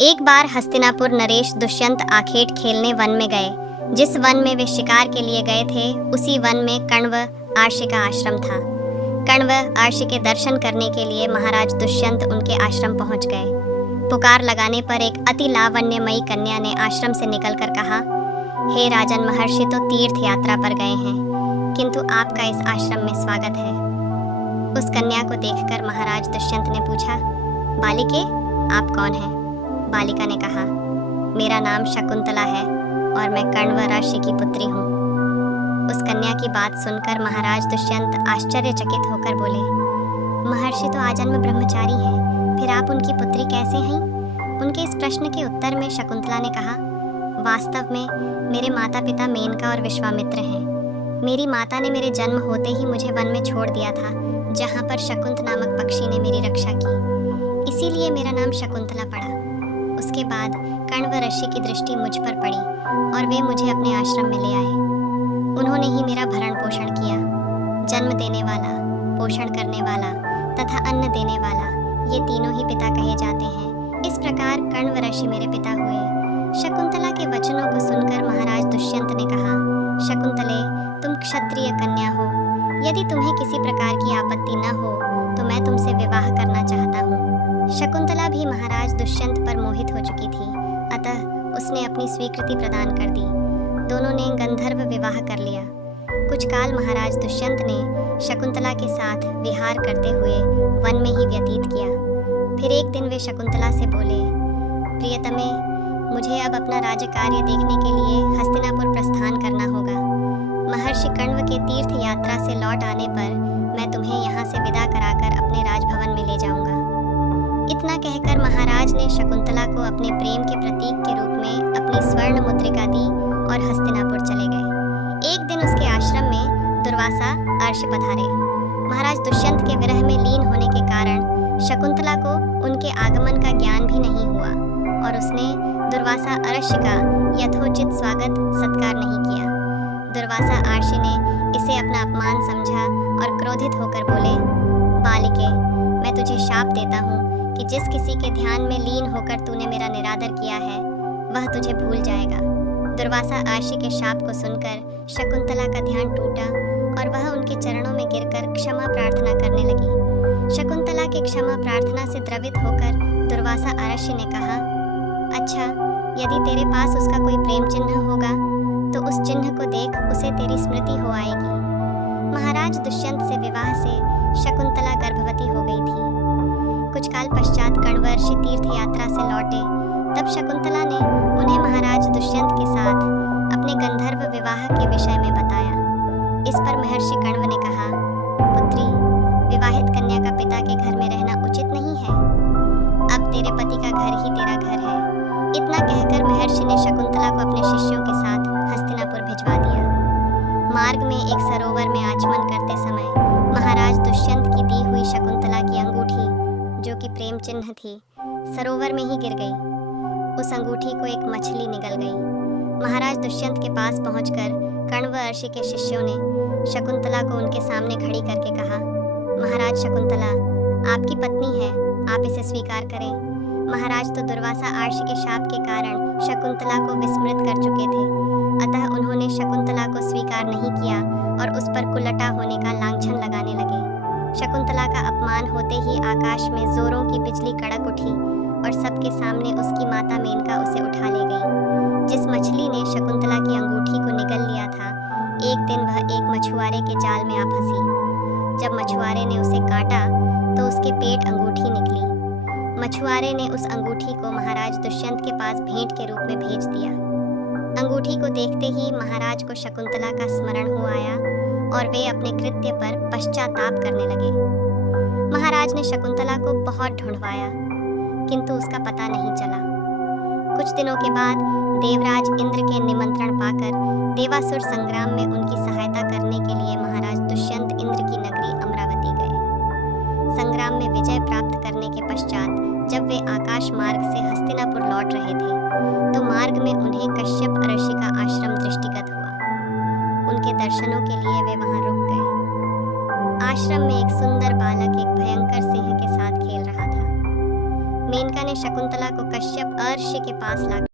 एक बार हस्तिनापुर नरेश दुष्यंत आखेट खेलने वन में गए। जिस वन में वे शिकार के लिए गए थे, उसी वन में कण्व आर्षि का आश्रम था। कण्व आर्षि के दर्शन करने के लिए महाराज दुष्यंत उनके आश्रम पहुंच गए। पुकार लगाने पर एक अति लावण्यमयी कन्या ने आश्रम से निकलकर कहा, हे राजन, महर्षि तो तीर्थ यात्रा पर गए हैं, किंतु आपका इस आश्रम में स्वागत है। उस कन्या को देखकर महाराज दुष्यंत ने पूछा, बालिके, आप कौन हैं? बालिका ने कहा, मेरा नाम शकुंतला है और मैं कण्व ऋषि की पुत्री हूँ। उस कन्या की बात सुनकर महाराज दुष्यंत आश्चर्यचकित होकर बोले, महर्षि तो आजन्म ब्रह्मचारी हैं, फिर आप उनकी पुत्री कैसे हैं? उनके इस प्रश्न के उत्तर में शकुंतला ने कहा, वास्तव में मेरे माता पिता मेनका और विश्वामित्र हैं। मेरी माता ने मेरे जन्म होते ही मुझे वन में छोड़ दिया था, जहाँ पर शकुंत नामक पक्षी ने मेरी रक्षा की, इसीलिए मेरा नाम शकुंतला पड़ा। उसके बाद कण्व ऋषि की दृष्टि मुझ पर पड़ी और वे मुझे अपने आश्रम में ले आए। उन्होंने ही मेरा भरण पोषण किया। जन्म देने वाला, पोषण करने वाला तथा अन्न देने वाला, ये तीनों ही पिता कहे जाते हैं। इस प्रकार कण्व ऋषि मेरे पिता हुए। शकुंतला के वचनों को सुनकर महाराज दुष्यंत ने कहा, शकुंतले, तुम क्षत्रिय कन्या हो। यदि तुम्हें किसी प्रकार की आपत्ति न हो तो मैं तुमसे विवाह करना चाहता हूँ। शकुंतला भी महाराज दुष्यंत पर मोहित हो चुकी थी, अतः उसने अपनी स्वीकृति प्रदान कर दी। दोनों ने गंधर्व विवाह कर लिया। कुछ काल महाराज दुष्यंत ने शकुंतला के साथ विहार करते हुए वन में ही व्यतीत किया। फिर एक दिन वे शकुंतला से बोले, प्रियतमे, मुझे अब अपना राज्य कार्य देखने के लिए हस्तिनापुर प्रस्थान करना होगा। महर्षि कण्व के तीर्थ यात्रा से लौट आने पर मैं तुम्हें यहाँ से विदा कराकर अपने राजभवन में ले जाऊंगा। इतना कहकर महाराज ने शकुंतला को अपने प्रेम के प्रतीक के रूप में अपनी स्वर्ण मुद्रिका दी और हस्तिनापुर चले गए। एक दिन उसके आश्रम में दुर्वासा अर्ष पधारे। महाराज दुष्यंत के विरह में लीन होने के कारण शकुंतला को उनके आगमन का ज्ञान भी नहीं हुआ और उसने दुर्वासा अर्ष का यथोचित स्वागत सत्कार नहीं किया। दुर्वासा अर्षि ने इसे अपना अपमान समझा और क्रोधित होकर बोले, बालिके, मैं तुझे शाप देता हूँ कि जिस किसी के ध्यान में लीन होकर तूने मेरा निरादर किया है, वह तुझे भूल जाएगा। दुर्वासा अर्षि के शाप को सुनकर शकुंतला का ध्यान टूटा और वह उनके चरणों में गिरकर क्षमा प्रार्थना करने लगी। शकुंतला की क्षमा प्रार्थना से द्रवित होकर दुर्वासा अर्षि ने कहा, अच्छा, यदि तेरे पास उसका कोई प्रेम चिन्ह होगा तो उस चिन्ह को देख उसे तेरी स्मृति हो आएगी। महाराज दुष्यंत से विवाह से शकुंतला गर्भवती हो गई थी। कुछ काल पश्चात कण्व ऋषि तीर्थ यात्रा से लौटे। तब शकुंतला ने उन्हें महाराज दुष्यंत के साथ अपने गंधर्व विवाह के विषय में बताया। इस पर महर्षि कण्व ने कहा, पुत्री, विवाहित कन्या का पिता के घर में रहना उचित नहीं है। अब तेरे पति का घर ही तेरा घर है। इतना कहकर महर्षि ने शकुंतला को अपने शिष्यों के साथ हस्तिनापुर भिजवा दिया। मार्ग में एक सरोवर में आचमन करते समय महाराज दुष्यंत की दी हुई शकुंतला की अंगूठी, जो कि प्रेम चिन्ह थी, सरोवर में ही गिर गई। उस अंगूठी को एक मछली निगल गई। महाराज दुष्यंत के पास पहुंचकर कण्व ऋषि के शिष्यों ने शकुंतला को उनके सामने खड़ी करके कहा, महाराज शकुंतला, आपकी पत्नी है, आप इसे स्वीकार करें। महाराज तो दुर्वासा अर्षि के शाप के कारण शकुंतला को विस्मृत कर चुके थे, अतः उन्होंने शकुंतला को स्वीकार नहीं किया और उस पर कुलटा होने का लांछन लगाने लगे। शकुंतला का अपमान होते ही आकाश में जोरों की बिजली कड़क उठी और सबके सामने उसकी माता मेनका उसे उठा ले गई। जिस मछली ने शकुंतला की अंगूठी को निगल लिया था, एक दिन वह एक मछुआरे के जाल में आ फंसी। जब मछुआरे ने उसे काटा तो उसके पेट अंगूठी निकली। मछुआरे ने उस अंगूठी को महाराज दुष्यंत के पास भेंट के रूप में भेज दिया। अंगूठी को देखते ही महाराज को शकुंतला का स्मरण हो आया और वे अपने कृत्य पर पश्चाताप करने लगे। महाराज ने शकुंतला को बहुत ढूंढवाया, किंतु उसका पता नहीं चला। कुछ दिनों के बाद देवराज इंद्र के निमंत्रण पाकर देवासुर संग्राम में उनकी सहायता करने के लिए महाराज दुष्यंत इंद्र की नगरी अमरावती गए। संग्राम में विजय प्राप्त करने के पश्चात जब वे आकाश मार्ग से हस्तिनापुर लौट रहे थे, तो मार्ग में उन्हें कश्यप ऋषि का आश्रम दृष्टिगत हुआ। उनके दर्शनों के लिए वे वहां रुक गए। आश्रम में एक सुंदर बालक एक भयंकर सिंह के साथ खेल रहा था। मेनका ने शकुंतला को कश्यप अर्षि के पास ला